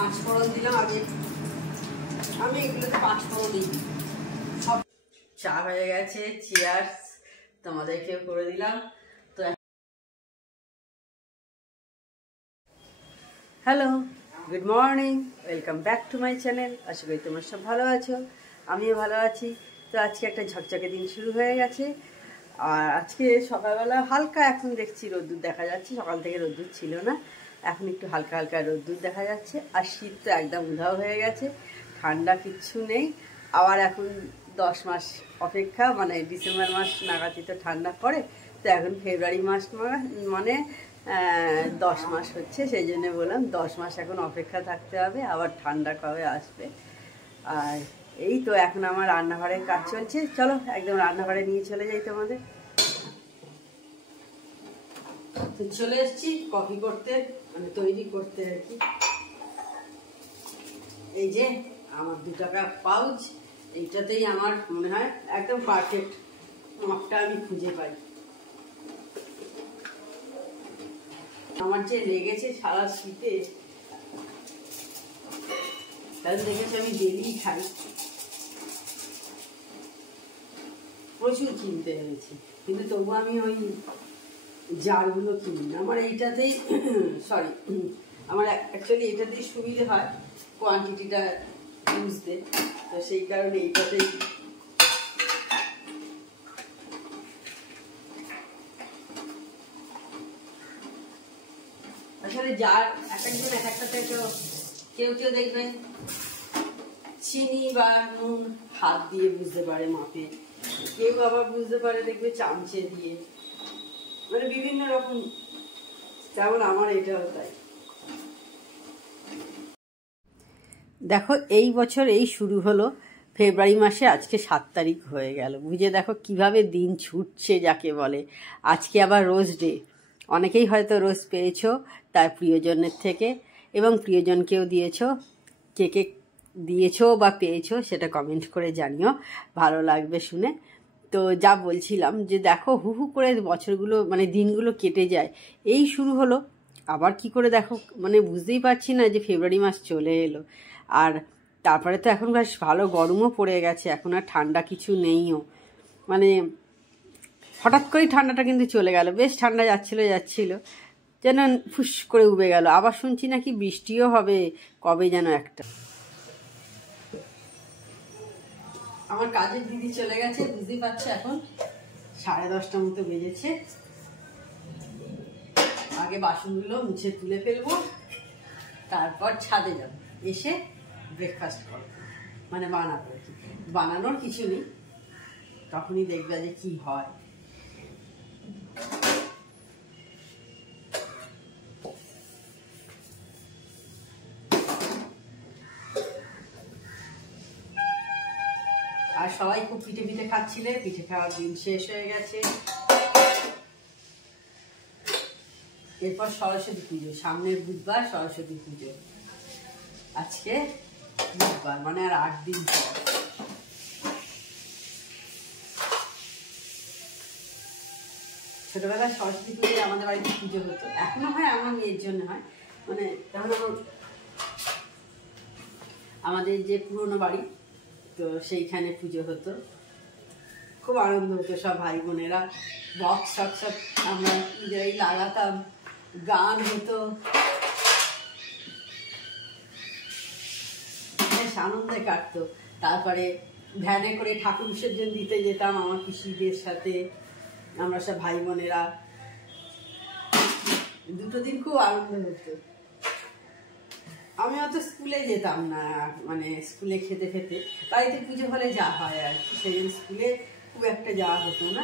পাঁচ ফোড়ন দিলাম আগে, আমি এগুলোতে পাঁচ ফোড়ন দিই সব। চা হয়ে গেছে, চিয়ার্স তোমাদেরকেও করে দিলাম। তো hello, good morning, welcome back to my channel. আশা করি তোমরা সব ভালো আছো, আমিও ভালো আছি। তো আজকে একটা ঝকঝকে দিন শুরু হয়ে গেছে। আর আজকে সকালবেলা হালকা এখন দেখছি রোদ্দুর দেখা যাচ্ছে, সকাল থেকে রোদ্দুর ছিল না, এখন একটু হালকা হালকা রোদ্দুর দেখা যাচ্ছে। আর শীত তো একদম উধাও হয়ে গেছে, ঠান্ডা কিচ্ছু নেই। আবার এখন 10 মাস অপেক্ষা, মানে ডিসেম্বর মাস নাগাদই তো ঠান্ডা পড়ে। তো এখন ফেব্রুয়ারি মাস মানে 10 মাস হচ্ছে, সেই জন্য বললাম 10 মাস এখন অপেক্ষা থাকতে হবে, আবার ঠান্ডা কবে আসবে। আর এই তো এখন আমার রান্নাঘরের কাজ চলছে, চলো একদম রান্নাঘরে নিয়ে চলে যাই তোমাদের। তো চলে এসেছি কফি করতে, মানে তৈরি করতে আর কি। এই যে আমার 2 টাকা পাউচ, এইটাতেই আমার মনে হয় একদম পারফেক্ট মাপটা আমি খুঁজে পাই। আমার যে লেগেছে সারা শীতে, তাহলে দেখেছি আমি ডেলি খাই, প্রচুর কিনতে হয়েছে, কিন্তু তবু আমি ওই জারগুলো কিনি। আমার এইটাতেই সরি, আমার অ্যাকচুয়ালি এটাতেই সুবিধে হয় কোয়ান্টিটিটা বুঝতে, তো সেই কারণে এইটাতেই। আসলে জার এক একজন এক একটা থেকে, কেউ কেউ দেখবেন চিনি বা নুন হাত দিয়ে বুঝতে পারে মাপে, কেউ আবার বুঝতে পারে দেখবে চামচে দিয়ে, মানে বিভিন্ন রকম, যেমন আমার এটাও তাই। দেখো এই বছর এই শুরু হলো ফেব্রুয়ারি মাসে, আজকে 7 তারিখ হয়ে গেল, বুঝে দেখো কিভাবে দিন ছুটছে যাকে বলে। আজকে আবার রোজ ডে, অনেকেই হয়তো রোজ পেয়েছো তার প্রিয়জনের থেকে, এবং প্রিয়জনকেও দিয়েছো। কে কে দিয়েছো বা পেয়েছো সেটা কমেন্ট করে জানিও, ভালো লাগবে শুনে। তো যা বলছিলাম যে দেখো হু হু করে বছরগুলো মানে দিনগুলো কেটে যায়, এই শুরু হলো আবার কি করে দেখো, মানে বুঝতেই পারছি না যে ফেব্রুয়ারি মাস চলে এলো। আর তারপরে তো এখন বেশ ভালো গরমও পড়ে গেছে, এখন আর ঠান্ডা কিছু নেইও, মানে হঠাৎ করেই ঠান্ডাটা কিন্তু চলে গেল। বেশ ঠান্ডা যাচ্ছিল যেন ফুস করে উবে গেল। আবার শুনছি নাকি বৃষ্টিও হবে কবে যেন একটা। আমার কাজের দিদি চলে গেছে, বুঝতেই পারছো এখন 10:30 মতো বেজেছে। আগে বাসনগুলো মুছে তুলে ফেলবো, তারপর ছাদে যাব, এসে ব্রেকফাস্ট করবো, মানে বানাবো। বানানোর কিছু নেই, তখনই দেখবে যে কি হয়। আর সবাই খুব পিঠে পিঠে খাচ্ছিলে, পিঠে খাওয়ার দিন শেষ হয়ে গেছে। এরপর সরস্বতী পুজো, সামনের বুধবার সরস্বতী পুজো, আজকে বুধবার, মানে আর 8 দিন পর। ছোটবেলায় সরস্বতী পুজোয় আমাদের বাড়িতে পুজো হতো, এখনো হয়, আমার মেয়ের জন্য হয়, মানে তখন আমাদের যে পুরোনো বাড়ি, তো সেইখানে পুজো হতো, খুব আনন্দ হতো। সব ভাই বোনেরা বক্স সব আমরা নিজেরাই লাগাতাম, গান হতো, বেশ আনন্দে কাটতো। তারপরে ভ্যানে করে ঠাকুর বিসর্জন দিতে যেতাম আমার পিসিদের সাথে, আমরা সব ভাই বোনেরা। 2 দিন খুব আনন্দ হতো। আমি অত স্কুলে যেতাম না, মানে স্কুলে খেতে খেতে বাড়িতে পুজো হলে যা হয় আর কি, সেদিন স্কুলে খুব একটা যাওয়া হতো না।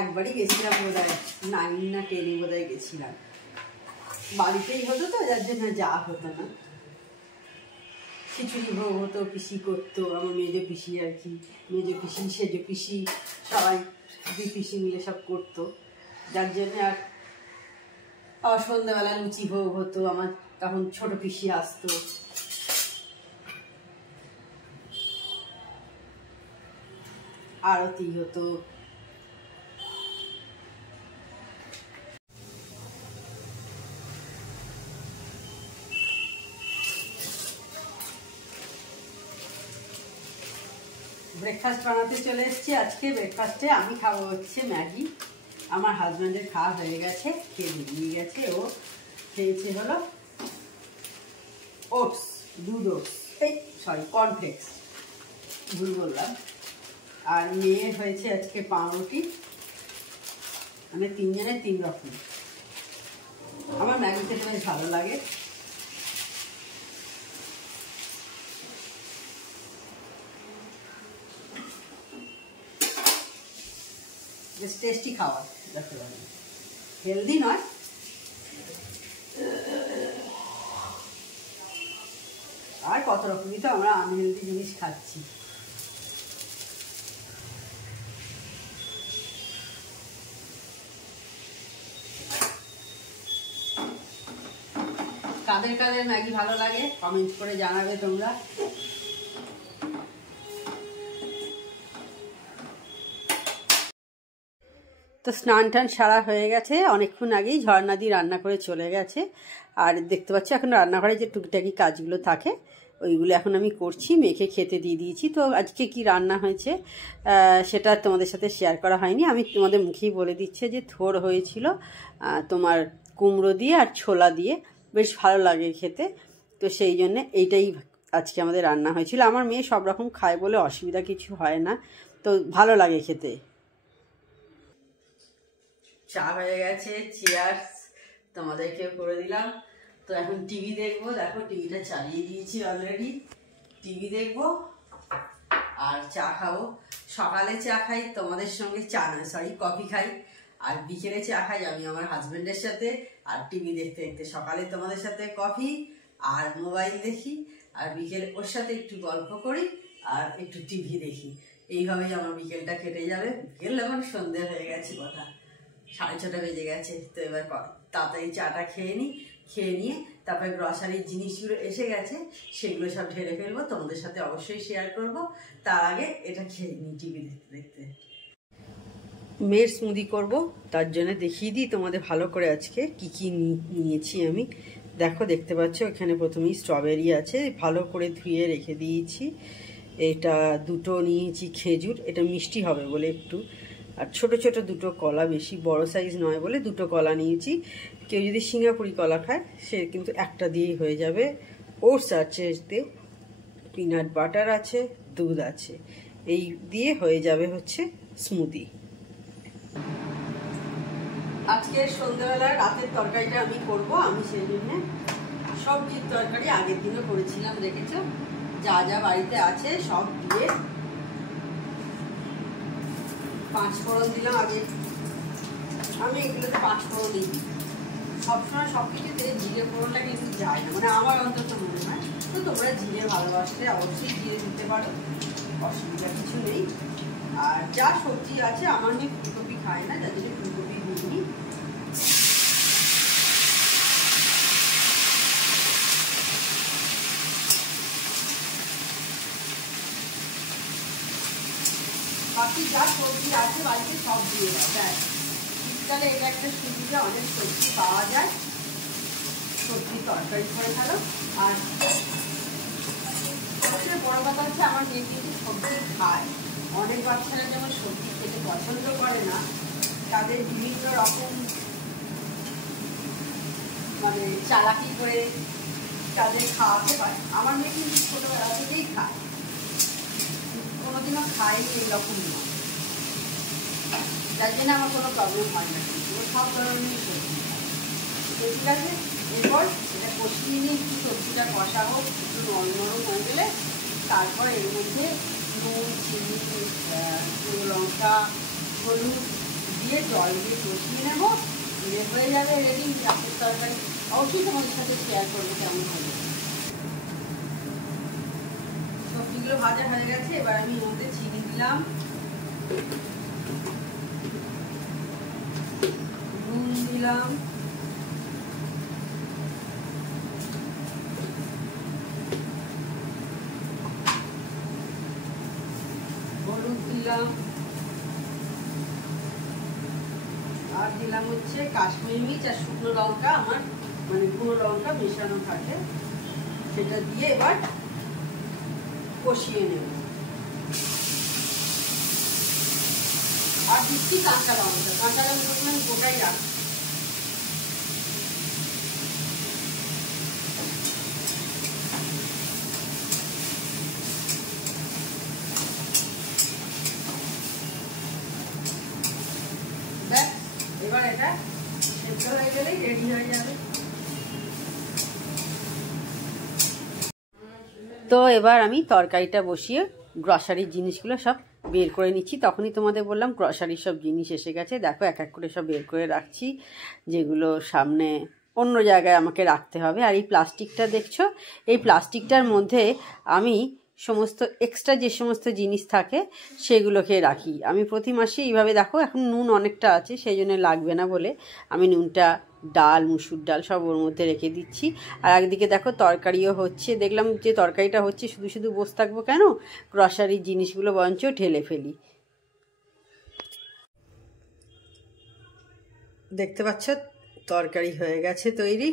একবারই গেছিলাম বোধহয় 9 না 10 বোধহয় গেছিলাম, বাড়িতেই হতো তো, যার জন্য যাওয়া হতো না। খিচুড়ি ভোগ হতো, পিসি করতো, আমার মেজো পিসি আর কি, মেজো পিসি সেজো পিসি সবাই 2 পিসি মিলে সব করতো, যার জন্য। আর সন্ধ্যাবেলা লুচি ভোগ হতো, আমার তখন ছোট পিসি আসতো, আরতি হতো। ব্রেকফাস্ট বানাতে চলে এসেছি। আজকে ব্রেকফাস্টে আমি খাবো হচ্ছে ম্যাগি। আমার হাজব্যান্ডের খাওয়া হয়ে গেছে, খেয়ে বেরিয়ে গেছে। ও খেয়েছে হলো ওটস, দুধ ওটস, কর্নফ্লেক্স, ভুল বললাম। আর মেয়ের হয়েছে আজকে পাউরুটি। মানে তিনজনের তিন রকম। আমার ম্যাগি খেতে বেশ ভালো লাগে। বেশ টেস্টি খাবার দেখতে পারেন, হেলদি নয়। আর কত রকমই তো আমরা আনহেলদি জিনিস খাচ্ছি। কাদের কাদের ম্যাগি ভালো লাগে কমেন্ট করে জানাবে তোমরা। তো স্নান টান সারা হয়ে গেছে অনেকক্ষণ আগেই, ঝর্ণাদি রান্না করে চলে গেছে। আর দেখতে পাচ্ছি এখন রান্নাঘরে যে টুকিটাকি কাজগুলো থাকে ওইগুলো এখন আমি করছি। মেখে খেতে দিয়ে দিয়েছি। তো আজকে কি রান্না হয়েছে সেটা তোমাদের সাথে শেয়ার করা হয়নি। আমি তোমাদের মুখেই বলে দিচ্ছে যে থোর হয়েছিল তোমার কুমড়ো দিয়ে আর ছোলা দিয়ে, বেশ ভালো লাগে খেতে। তো সেই জন্যে এইটাই আজকে আমাদের রান্না হয়েছিল। আমার মেয়ে সব রকম খায় বলে অসুবিধা কিছু হয় না, তো ভালো লাগে খেতে। চা হয়ে গেছে, চেয়ার্স তোমাদেরকেও করে দিলাম। তো এখন টিভি দেখবো। দেখো টিভিটা চালিয়ে দিয়েছি অলরেডি। টিভি দেখবো আর চা খাবো। সকালে চা খাই তোমাদের সঙ্গে, চা না সরি কফি খাই। আর বিকেলে চা খাই আমি আমার হাজব্যান্ডের সাথে। আর টিভি দেখতে দেখতে সকালে তোমাদের সাথে কফি আর মোবাইল দেখি, আর বিকেলে ওর সাথে একটু গল্প করি আর একটু টিভি দেখি। এইভাবেই আমার বিকেলটা কেটে যাবে। বিকেল এখন সন্ধ্যে হয়ে গেছে, কথা 6:30 বেজে গেছে। তো এবার তাড়াতাড়ি চাটা খেয়ে নিই। খেয়ে নিয়ে তারপরে গ্রসারির জিনিসগুলো এসে গেছে, সেগুলো সব ঢেলে ফেলবো, তোমাদের সাথে অবশ্যই শেয়ার করব। তার আগে এটা খেয়ে নিই টিভি দেখতে দেখতে। মেয়ের স্মুদি করব, তার জন্য দেখিয়ে দিই তোমাদের ভালো করে আজকে কি কি নিয়েছি আমি। দেখো দেখতে পাচ্ছ এখানে প্রথমেই স্ট্রবেরি আছে, ভালো করে ধুয়ে রেখে দিয়েছি। এটা দুটো নিয়েছি খেজুর, এটা মিষ্টি হবে বলে একটু। আর ছোট ছোট দুটো কলা, বেশি বড় সাইজ নয় বলে দুটো কলা নিয়েছি। কেউ যদি সিঙ্গাপুরি কলা খায় সে কিন্তু একটা দিয়েই হয়ে যাবে। ওটস আছে, এতে পিনাট বাটার আছে, দুধ আছে, এই দিয়ে হয়ে যাবে হচ্ছে স্মুদি। আজকে সন্ধ্যাবেলা রাতের তরকারিটা আমি করব। আমি সেই জন্য সবজির তরকারি আগের দিনও করেছিলাম, দেখেছ, যা যা বাড়িতে আছে সব দিয়ে 5 ফোড়ন দিলাম আগে। আমি এগুলোতে 5 ফোড়ন দিই। সবসময় সব কিছুতে জিরে ফোড়নটা কিন্তু যায় না, মানে আমার অন্তত মনে হয়। তো তোমরা জিরে ভালোবাসলে অবশ্যই জিরে দিতে পারো, অসুবিধা কিছু নেই। আর যা সবজি আছে, আমার মেয়ে ফুলকপি খায় না, যার জন্য ফুলকপি দিইনি। বাকি যা সবজি আছে বাড়িতে সব দিয়ে দাও, ব্যাস। শীতকালে এটা একটা সুবিধা, অনেক সবজি পাওয়া যায়, সবজি তরকারি করে ফেলো। আর সবচেয়ে বড় কথা হচ্ছে আমার মেয়ে কিন্তু সবজি খায়। অনেক বাচ্চারা যেমন সবজি খেতে পছন্দ করে না, তাদের বিভিন্ন রকম মানে চালাকি করে তাদের খাওয়াতে হয়। আমার মেয়ে কিন্তু ছোটবেলা থেকেই খায়, কোনোদিনও খায়নি এইরকম নয়, যার জন্য আমার কোনো প্রবলেম হয় না। কিন্তু সব ধরনের সবজি খায়। ঠিক আছে, এরপর এটা কষিয়ে নিয়ে একটু সবজিটা কষা হোক, একটু নরম নরম হয়ে গেলে তারপর এর মধ্যে নুন, চিনি, গুঁড়ো লঙ্কা, হলুদ দিয়ে জল দিয়ে কষিয়ে নেবো। হয়ে যাবে রেডি রাতের তরকারি। অবশ্যই তোমাদের সাথে শেয়ার করবো কেমন হবে। সবজিগুলো ভাজা হয়ে গেছে, এবার আমি এর মধ্যে চিনি দিলাম, নুন দিলাম, হলুদ দিলাম, আর দিলাম হচ্ছে কাশ্মীরি মির্চ আর শুকনো লঙ্কা। আমার মানে গুঁড়ো লঙ্কা মেশানো থাকে, সেটা দিয়ে এবার কষিয়ে নেব। আর দিচ্ছি কাঁচা লঙ্কা আমি গোটাই রাখবো। এবার এটা সেদ্ধ হয়ে গেলেই রেডি হয়ে যাবে। তো এবার আমি তরকারিটা বসিয়ে গ্রসারির জিনিসগুলো সব বের করে নিচ্ছি। তখনই তোমাদের বললাম গ্রসারির সব জিনিস এসে গেছে। দেখো এক এক করে সব বের করে রাখছি, যেগুলো সামনে অন্য জায়গায় আমাকে রাখতে হবে। আর এই প্লাস্টিকটা দেখছো, এই প্লাস্টিকটার মধ্যে আমি সমস্ত এক্সট্রা যে সমস্ত জিনিস থাকে সেগুলোকে রাখি। আমি প্রতি মাসে এইভাবে, দেখো এখন নুন অনেকটা আছে সেই জন্য লাগবে না বলে আমি নুনটা, ডাল, মুসুর ডাল সব ওর মধ্যে রেখে দিচ্ছি। আর একদিকে দেখো তরকারিও হচ্ছে। দেখলাম যে তরকারিটা হচ্ছে, শুধু শুধু বসে থাকবো কেন, গ্রসারির জিনিসগুলো বরঞ্চ ঢেলে ফেলি। দেখতে পাচ্ছ তরকারি হয়ে গেছে তৈরি।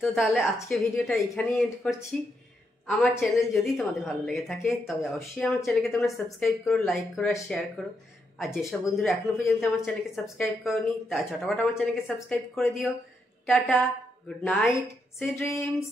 তো তাহলে আজকে ভিডিওটা এখানেই এন্ড করছি। আমার চ্যানেল যদি তোমাদের ভালো লেগে থাকে তবে অবশ্যই আমার চ্যানেলকে তোমরা সাবস্ক্রাইব করো, লাইক করো আর শেয়ার করো। আর যেসব বন্ধুরা এখনো পর্যন্ত আমার চ্যানেলকে সাবস্ক্রাইব করোনি তা চটাপট আমার চ্যানেলকে সাবস্ক্রাইব করে দিও। Tata, good night, sweet dreams.